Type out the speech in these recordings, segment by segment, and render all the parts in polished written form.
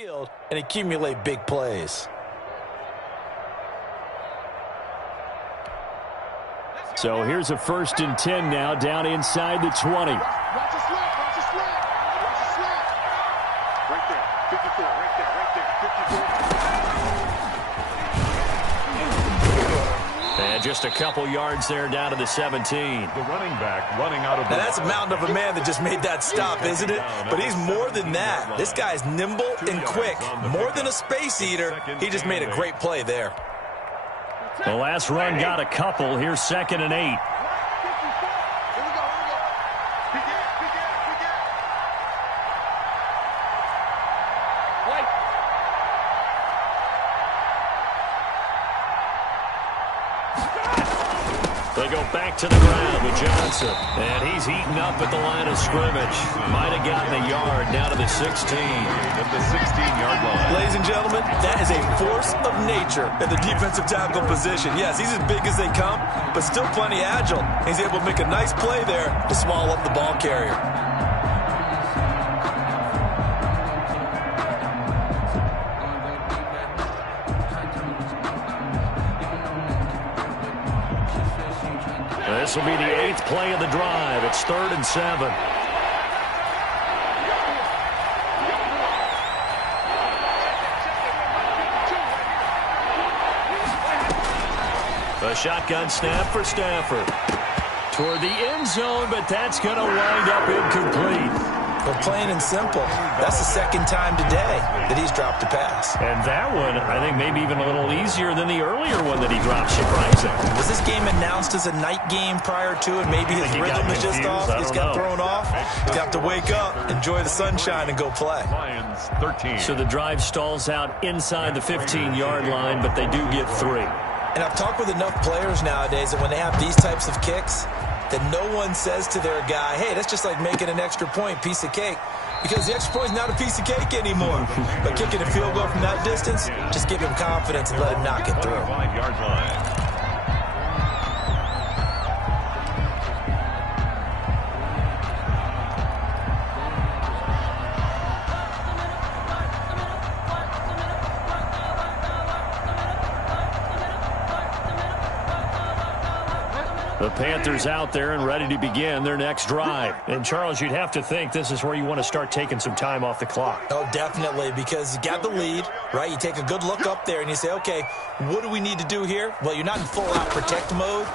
field and accumulate big plays. So here's a 1st and 10 now, down inside the 20. Watch the slant, watch the slant. Watch the slant. Right there, 54, right there, 54. And just a couple yards there down to the 17. The running back running out of the... Now that's a mountain of a man that just made that stop, isn't it? But he's more than that. This guy's nimble and quick. More than a space eater. He just made a great play there. The last run got a couple. Here's 2nd and 8. Here we go, here we go. Big gap, big gap, big gap. White. They go back to the ground with Johnson. And he's heating up at the line of scrimmage. Might have gotten a yard down to the 16. At the 16-yard line. Ladies and gentlemen, that is a force of nature in the defensive tackle position. Yes, he's as big as they come, but still plenty agile. He's able to make a nice play there to swallow up the ball carrier. This will be the 8th play of the drive. It's 3rd and 7. A shotgun snap for Stafford. Toward the end zone, but that's going to wind up incomplete. Well, plain and simple, that's the 2nd time today that he's dropped a pass. And that one, I think, maybe even a little easier than the earlier one that he dropped, surprising. Was this game announced as a night game prior to it? Maybe his rhythm is just off. He's got thrown off. He's got to wake up, enjoy the sunshine, and go play. Lions 13. So the drive stalls out inside the 15-yard line, but they do get 3. And I've talked with enough players nowadays that when they have these types of kicks, that no one says to their guy, hey, that's just like making an extra point, piece of cake. Because the extra point is not a piece of cake anymore. But kicking a field goal from that distance, just give him confidence and let him knock it through. 5-yard line. The Panthers out there and ready to begin their next drive. And, Charles, you'd have to think this is where you want to start taking some time off the clock. Oh, definitely, because you got the lead, right? You take a good look up there and you say, okay, what do we need to do here? Well, you're not in full-out protect mode.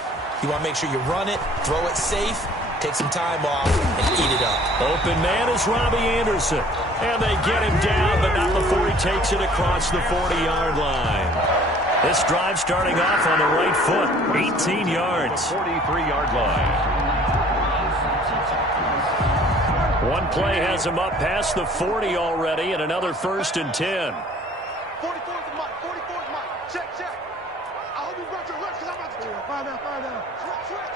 You want to make sure you run it, throw it safe, take some time off, and eat it up. Open man is Robbie Anderson. And they get him down, but not before he takes it across the 40-yard line. This drive starting off on the right foot, 18 yards. 43-yard line. One play has him up past the 40 already, and another 1st and 10. 44 is the mic, 44 is the mic. Check, check. I hope you brought your lunch because I'm about to... Fire down.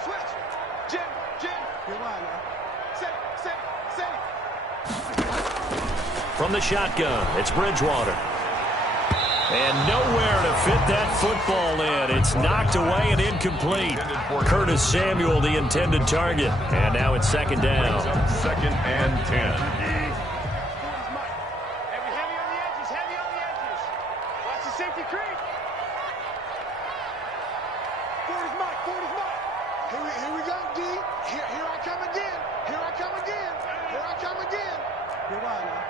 Switch. Jim. You're right now. Say. From the shotgun, it's Bridgewater. And nowhere to fit that football in. It's knocked away and incomplete. Curtis Samuel, the intended target. And now it's 2nd down. 2nd and 10. Heavy on the edges. Watch the safety creep. 40's Mike. Here we go, D. Here I come again. You're right now.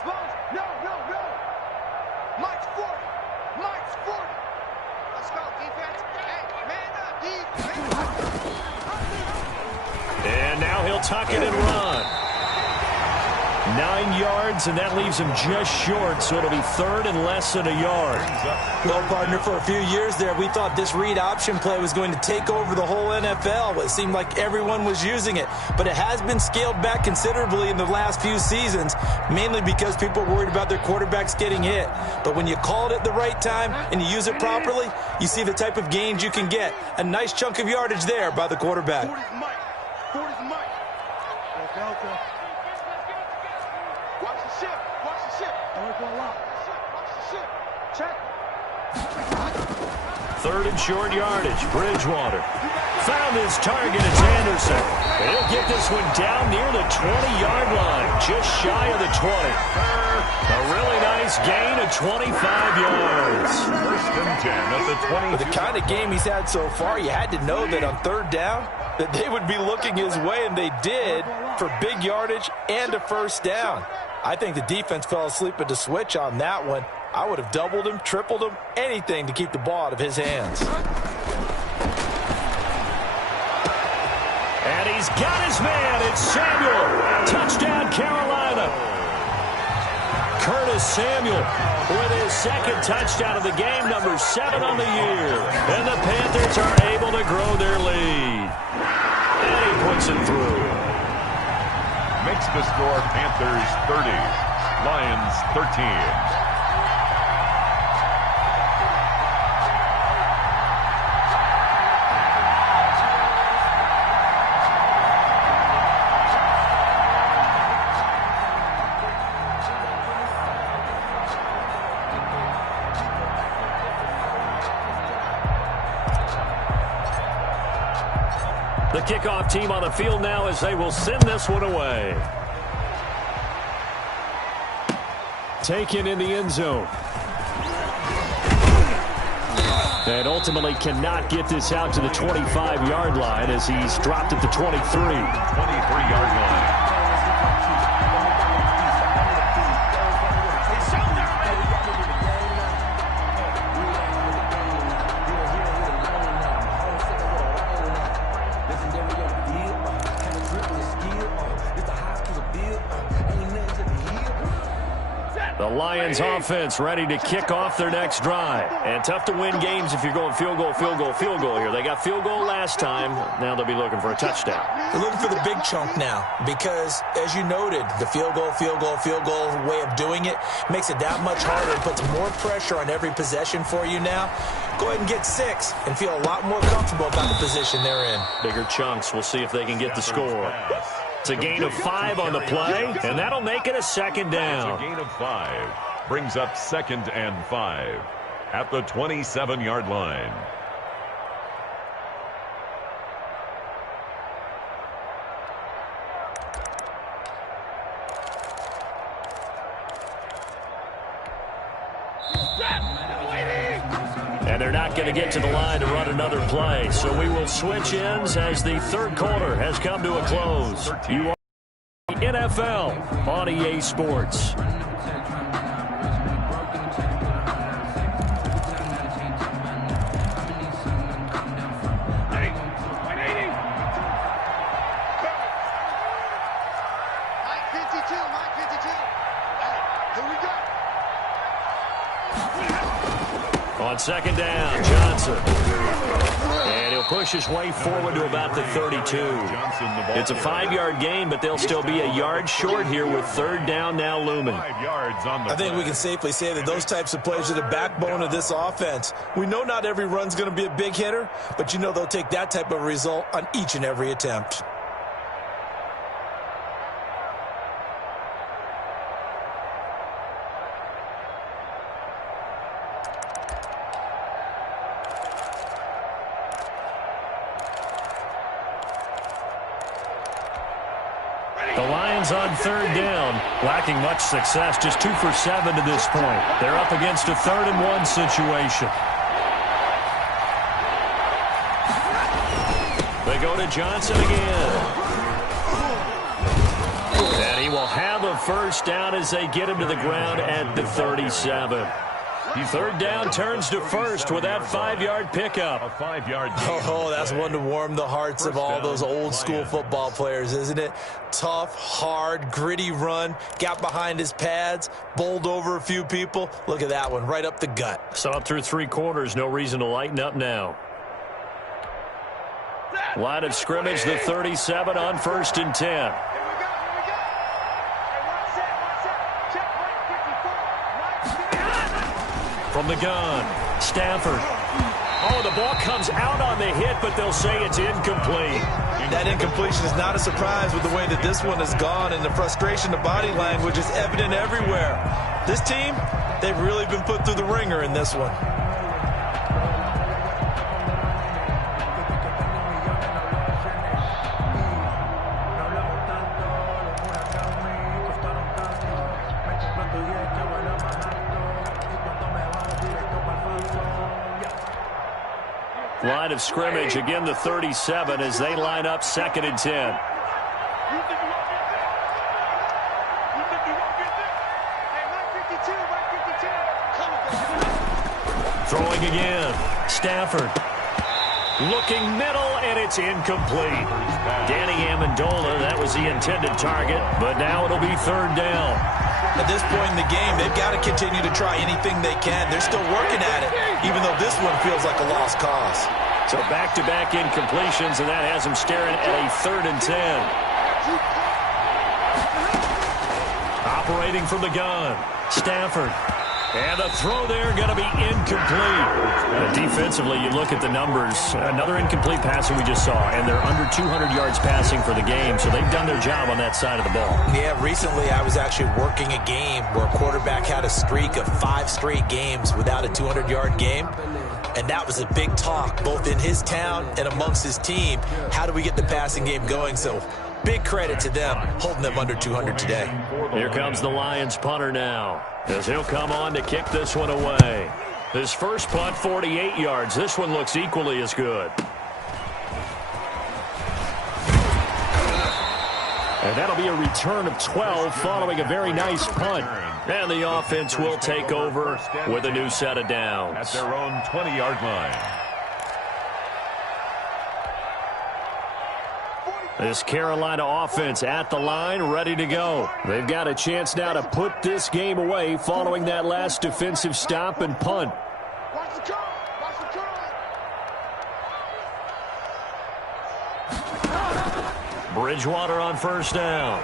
Slow. No. Mike's 40. Let's go, defense. Hey, man up, defense. And now he'll tuck it and run. 9 yards, and that leaves him just short, so it'll be 3rd and less than a yard. Well, partner, for a few years there, we thought this read option play was going to take over the whole NFL. It seemed like everyone was using it, but it has been scaled back considerably in the last few seasons, mainly because people are worried about their quarterbacks getting hit. But when you call it at the right time and you use it properly, you see the type of gains you can get. A nice chunk of yardage there by the quarterback. 40's Mike. Okay. Watch the ship. Watch the ship. Check. 3rd and short yardage. Bridgewater found his target. It's Anderson. He'll get this one down near the 20-yard line, just shy of the 20. A really nice gain of 25 yards. 1st and 10 at the 20. With the kind of game he's had so far, you had to know that on 3rd down, that they would be looking his way, and they did, for big yardage and a 1st down. I think the defense fell asleep at the switch on that one. I would have doubled him, tripled him, anything to keep the ball out of his hands. And he's got his man. It's Samuel. Touchdown, Carolina. Curtis Samuel with his 2nd touchdown of the game, number 7 on the year. And the Panthers are able to grow their lead. And he puts it through. Makes the score Panthers 30, Lions 13. The kickoff team on the field now as they will send this one away. Taken in the end zone. And ultimately cannot get this out to the 25-yard line as he's dropped at the 23. 23-yard line. The Lions offense ready to kick off their next drive. And tough to win games if you're going field goal, field goal, field goal here. They got field goal last time. Now they'll be looking for a touchdown. They're looking for the big chunk now because, as you noted, the field goal way of doing it makes it that much harder. It puts more pressure on every possession for you now. Go ahead and get 6 and feel a lot more comfortable about the position they're in. Bigger chunks. We'll see if they can get the score. It's a gain of 5 on the play, and that'll make it a 2nd down. It's a gain of 5. Brings up 2nd and 5 at the 27-yard line. And they're not going to get to the line to run another play. So we will switch ends as the 3rd quarter has come to a close. You are the NFL on EA Sports. On 2nd down, Johnson. And he'll push his way forward to about the 32. It's a 5-yard gain, but they'll still be a yard short here with 3rd down now looming. I think we can safely say that those types of plays are the backbone of this offense. We know not every run's going to be a big hitter, but you know they'll take that type of result on each and every attempt. On 3rd down, lacking much success, just 2 for 7 to this point. They're up against a 3rd and 1 situation. They go to Johnson again. And he will have a 1st down as they get him to the ground at the 37. 3rd down turns to 1st with that 5-yard pickup. A 5-yard gain. Oh, that's one to warm the hearts of all those old school football players, isn't it? Tough, hard, gritty run. Got behind his pads, bowled over a few people. Look at that one, right up the gut. So up through 3 quarters, no reason to lighten up now. Line of scrimmage, the 37 on 1st and 10. From the gun, Stafford. Oh, the ball comes out on the hit, but they'll say it's incomplete. That incompletion is not a surprise with the way that this one has gone, and the frustration, the body language is evident everywhere. This team, they've really been put through the ringer in this one. Line of scrimmage, again the 37 as they line up 2nd and 10. Throwing again. Stafford. Looking middle, and it's incomplete. Danny Amendola, that was the intended target, but now it'll be 3rd down. At this point in the game, they've got to continue to try anything they can. They're still working at it, even though this one feels like a lost cause. So back-to-back incompletions, and that has them staring at a 3rd and 10. Operating from the gun, Stafford. And the throw there going to be incomplete. Defensively, you look at the numbers. Another incomplete pass that we just saw, and they're under 200 yards passing for the game, so they've done their job on that side of the ball. Yeah, recently I was actually working a game where a quarterback had a streak of 5 straight games without a 200-yard game, and that was a big talk, both in his town and amongst his team. How do we get the passing game going? So big credit to them, holding them under 200 today. Here comes the Lions punter now, as he'll come on to kick this one away. His first punt, 48 yards. This one looks equally as good. And that'll be a return of 12 following a very nice punt. And the offense will take over with a new set of downs. At their own 20-yard line. This Carolina offense at the line, ready to go. They've got a chance now to put this game away following that last defensive stop and punt. Watch the curve. Watch the curve. Bridgewater on 1st down.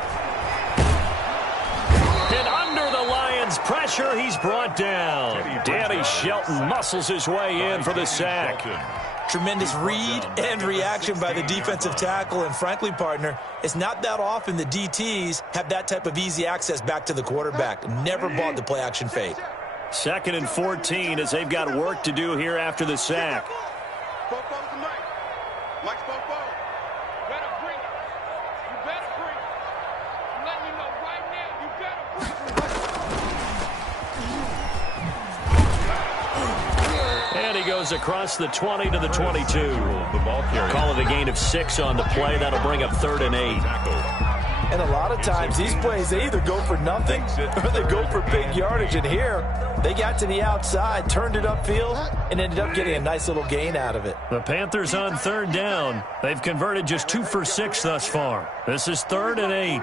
And under the Lions' pressure, he's brought down. Danny Shelton muscles his way in for the sack. Tremendous read and reaction by the defensive tackle, and frankly, partner, it's not that often the DTs have that type of easy access back to the quarterback. Never bought the play-action fake. 2nd and 14 as they've got work to do here after the sack. Mike's both. Better bring it. You better bring it. I'm letting you know right now, you better bring it. And he goes across the 20 to the 22. Call it a gain of 6 on the play. That'll bring up 3rd and 8. And a lot of times these plays, they either go for nothing or they go for big yardage. And here, they got to the outside, turned it upfield, and ended up getting a nice little gain out of it. The Panthers on 3rd down. They've converted just 2 for 6 thus far. This is 3rd and 8.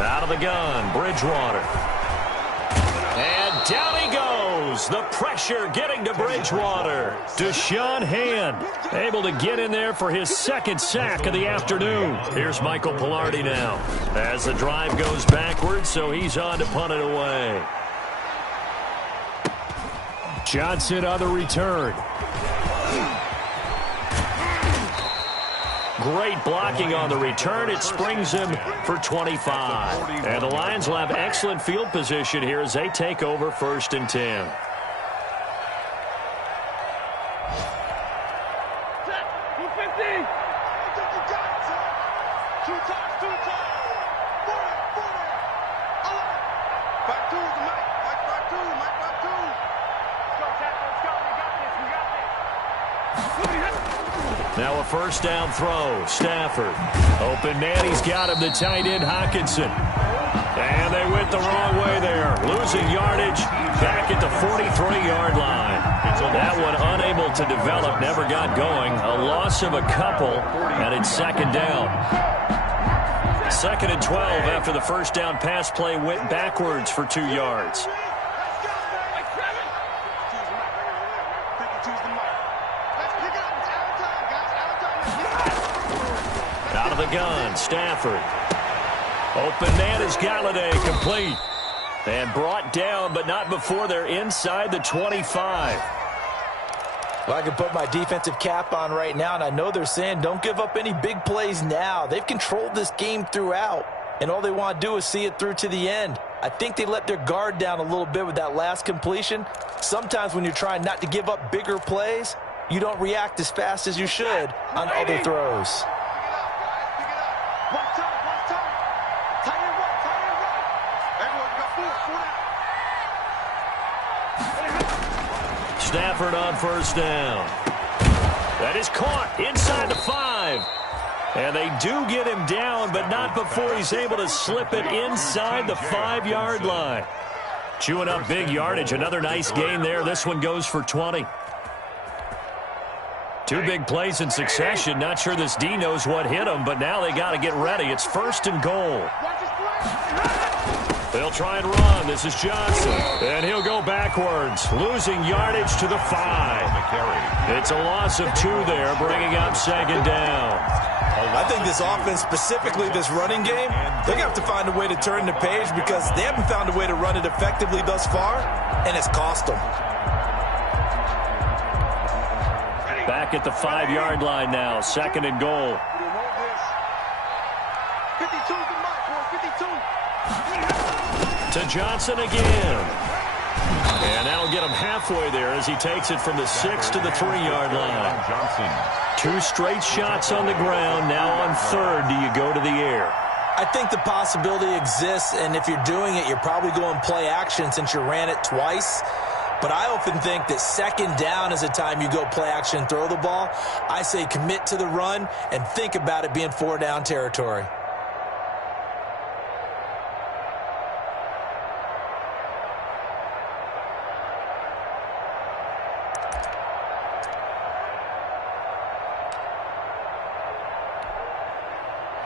Out of the gun, Bridgewater. And down he goes. The pressure getting to Bridgewater. Deshaun Hand able to get in there for his 2nd sack of the afternoon. Here's Michael Pilardi now as the drive goes backwards, so he's on to punt it away. Johnson on the return. Great blocking on the return. It springs him for 25. And the Lions will have excellent field position here as they take over 1st and 10. Now a 1st down throw. Stafford. Open man. He's got him. The tight end, Hockenson. And they went the wrong way there. Losing yardage back at the 43-yard line. That one unable to develop. Never got going. A loss of a couple. And it's 2nd down. 2nd and 12 after the 1st down pass play went backwards for 2 yards. Out of the gun, Stafford. Open man is Galladay, complete. And brought down, but not before they're inside the 25. Well, I can put my defensive cap on right now, and I know they're saying don't give up any big plays now. They've controlled this game throughout, and all they want to do is see it through to the end. I think they let their guard down a little bit with that last completion. Sometimes when you're trying not to give up bigger plays, you don't react as fast as you should on other throws. Stafford on first down. That is caught inside the 5. And they do get him down, but not before he's able to slip it inside the 5-yard line. Chewing up big yardage. Another nice gain there. This one goes for 20. 2 big plays in succession. Not sure this D knows what hit him, but now they got to get ready. It's 1st and goal. They'll try and run. This is Johnson. And he'll go backwards, losing yardage to the 5. It's a loss of 2 there, bringing up 2nd down. I think this offense, specifically this running game, they're going to have to find a way to turn the page because they haven't found a way to run it effectively thus far, and it's cost them. Back at the 5-yard line now, 2nd and goal. 52 to Mike, 52. To Johnson again. And that'll get him halfway there as he takes it from the 6 to the 3-yard line. Johnson. 2 straight shots on the ground. Now on 3rd, do you go to the air? I think the possibility exists, and if you're doing it, you're probably going play action since you ran it twice. But I often think that 2nd down is a time you go play action and throw the ball. I say commit to the run and think about it being 4-down territory.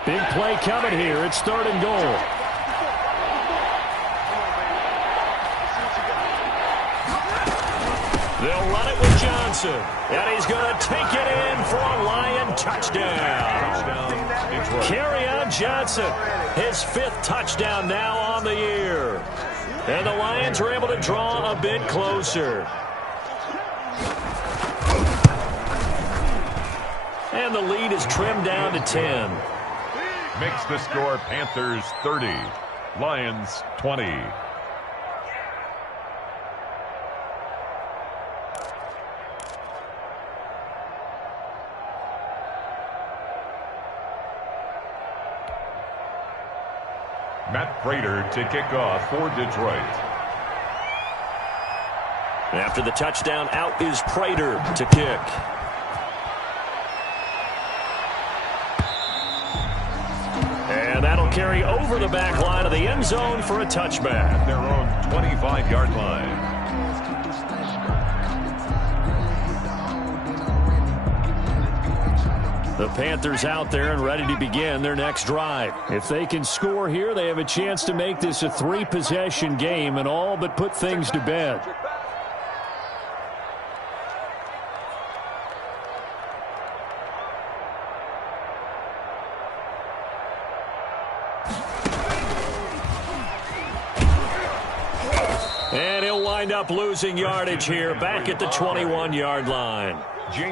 Big play coming here. It's 3rd and goal. They'll run it with Johnson. And he's going to take it in for a Lion touchdown. Kerryon Johnson, his 5th touchdown now on the year. And the Lions are able to draw a bit closer. And the lead is trimmed down to 10. Makes the score Panthers 30, Lions 20. Matt Prater to kick off for Detroit. After the touchdown, out is Prater to kick. And that'll carry over the back line of the end zone for a touchback. At their own 25-yard line. The Panthers out there and ready to begin their next drive. If they can score here, they have a chance to make this a 3-possession game and all but put things to bed. And he'll wind up losing yardage here back at the 21-yard line.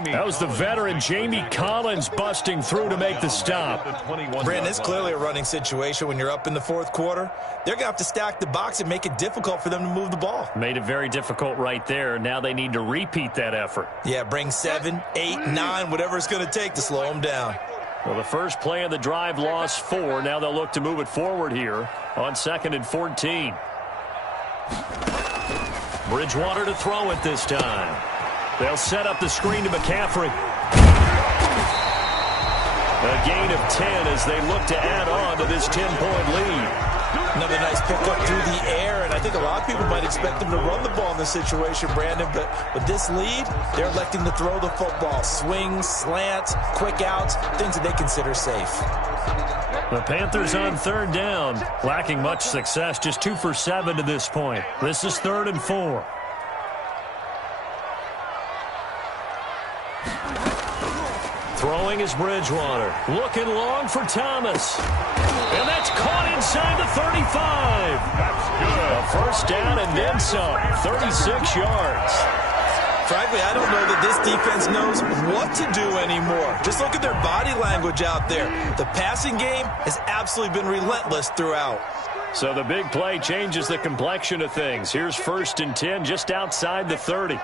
That was the veteran Jamie Collins busting through to make the stop. Brandon, it's clearly a running situation when you're up in the 4th quarter. They're going to have to stack the box and make it difficult for them to move the ball. Made it very difficult right there. Now they need to repeat that effort. Yeah, bring 7, 8, 9, whatever it's going to take to slow them down. Well, the first play of the drive lost 4. Now they'll look to move it forward here on 2nd and 14. Bridgewater to throw it this time. They'll set up the screen to McCaffrey. A gain of 10 as they look to add on to this 10-point lead. Another nice pickup through the air, and I think a lot of people might expect them to run the ball in this situation, Brandon, but with this lead, they're electing to throw the football. Swings, slants, quick outs, things that they consider safe. The Panthers on 3rd down, lacking much success, just 2 for 7 to this point. This is 3rd and 4. Throwing is Bridgewater. Looking long for Thomas. And that's caught inside the 35. That's good. A first down and then some. 36 yards. Frankly, I don't know that this defense knows what to do anymore. Just look at their body language out there. The passing game has absolutely been relentless throughout. So the big play changes the complexion of things. Here's 1st and 10 just outside the 30.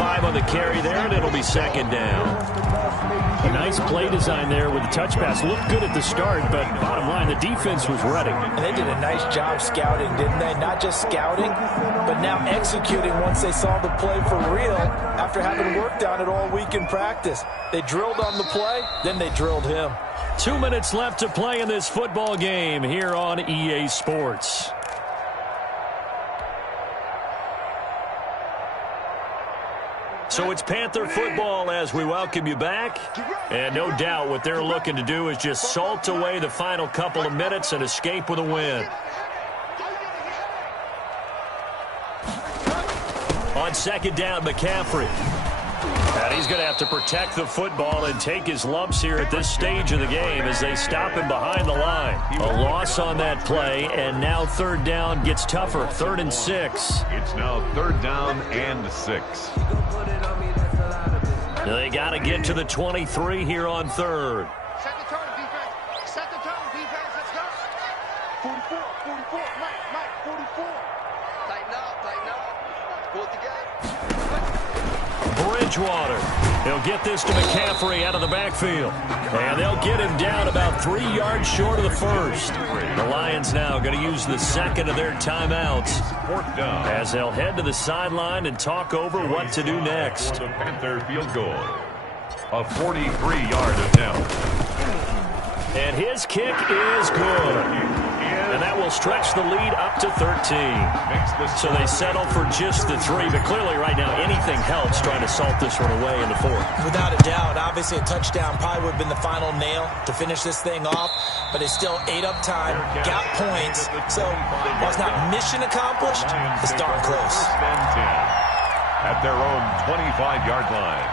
5 on the carry there, and it'll be second down. A nice play design there with the touch pass. Looked good at the start, but bottom line, the defense was ready. And they did a nice job scouting, didn't they? Not just scouting, but now executing once they saw the play for real after having worked on it all week in practice. They drilled on the play, then they drilled him. 2 minutes left to play in this football game here on EA Sports. So it's Panther football as we welcome you back. And no doubt what they're looking to do is just salt away the final couple of minutes and escape with a win. On second down, McCaffrey. And he's going to have to protect the football and take his lumps here at this stage of the game as they stop him behind the line. A loss on that play, and now third down gets tougher. 3rd and 6. It's now 3rd down and 6. They got to get to the 23 here on 3rd. Set the tone, defense. Set the tone, defense. Let's go. 44, Mike, 44. Tighten up. Pull it together. Bridgewater. He'll get this to McCaffrey out of the backfield. And they'll get him down about 3 yards short of the first. The Lions now going to use the second of their timeouts as they'll head to the sideline and talk over what to do next. For the Panther field goal. A 43-yard attempt. And his kick is good. And that will stretch the lead up to 13. So they settle for just the 3. But clearly right now anything helps trying to salt this one away in the 4th. Without a doubt, obviously a touchdown probably would have been the final nail to finish this thing off. But it's still ate up time, got points. So while it's not mission accomplished, it's darn close. At their own 25-yard line.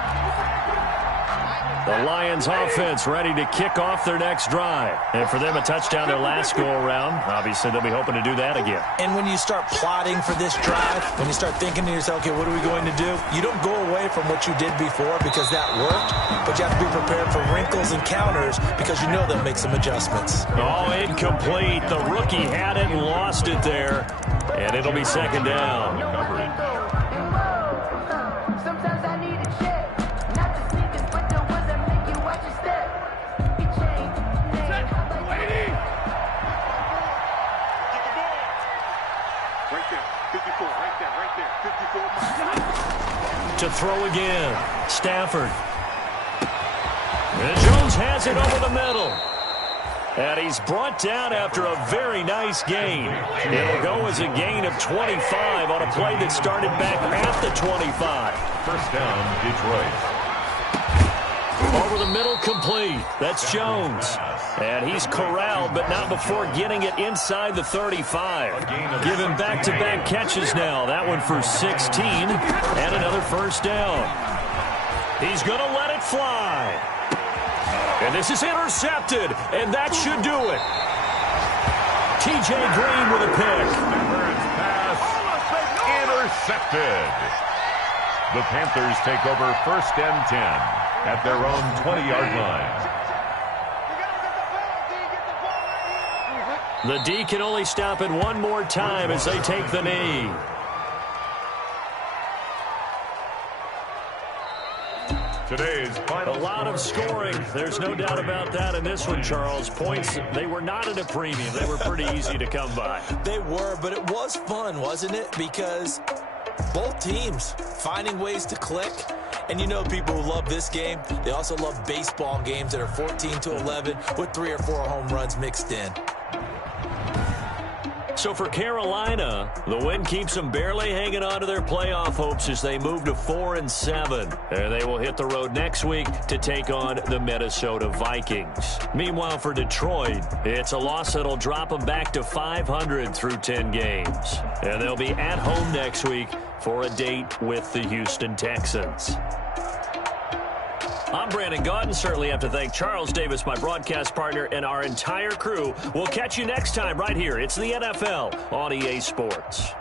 The Lions offense ready to kick off their next drive. And for them, a touchdown their last go-around. Obviously, they'll be hoping to do that again. And when you start plotting for this drive, when you start thinking to yourself, okay, what are we going to do? You don't go away from what you did before because that worked, but you have to be prepared for wrinkles and counters because you know they'll make some adjustments. Oh, incomplete. The rookie had it and lost it there. And it'll be second down. To throw again, Stafford. And Jones has it over the middle. And he's brought down after a very nice gain. It'll go as a gain of 25 on a play that started back at the 25. First down, Detroit. Over the middle, complete. That's Jones. And he's corralled, but not before getting it inside the 35. Giving back-to-back catches now. That one for 16 and another first down. He's going to let it fly. And this is intercepted, and that should do it. T.J. Green with a pick. Pass intercepted. The Panthers take over 1st and 10 at their own 20-yard line. The D can only stop it one more time as they take the knee. Today's final a lot of scoring. There's no doubt about that in this one, Charles. Points, they were not at a premium. They were pretty easy to come by. They were, but it was fun, wasn't it? Because both teams finding ways to click. And you know people who love this game, they also love baseball games that are 14-11 with 3 or 4 home runs mixed in. So for Carolina, the win keeps them barely hanging on to their playoff hopes as they move to 4-7. And they will hit the road next week to take on the Minnesota Vikings. Meanwhile, for Detroit, it's a loss that'll drop them back to 500 through 10 games. And they'll be at home next week for a date with the Houston Texans. I'm Brandon Gaudin. Certainly have to thank Charles Davis, my broadcast partner, and our entire crew. We'll catch you next time right here. It's the NFL on EA Sports.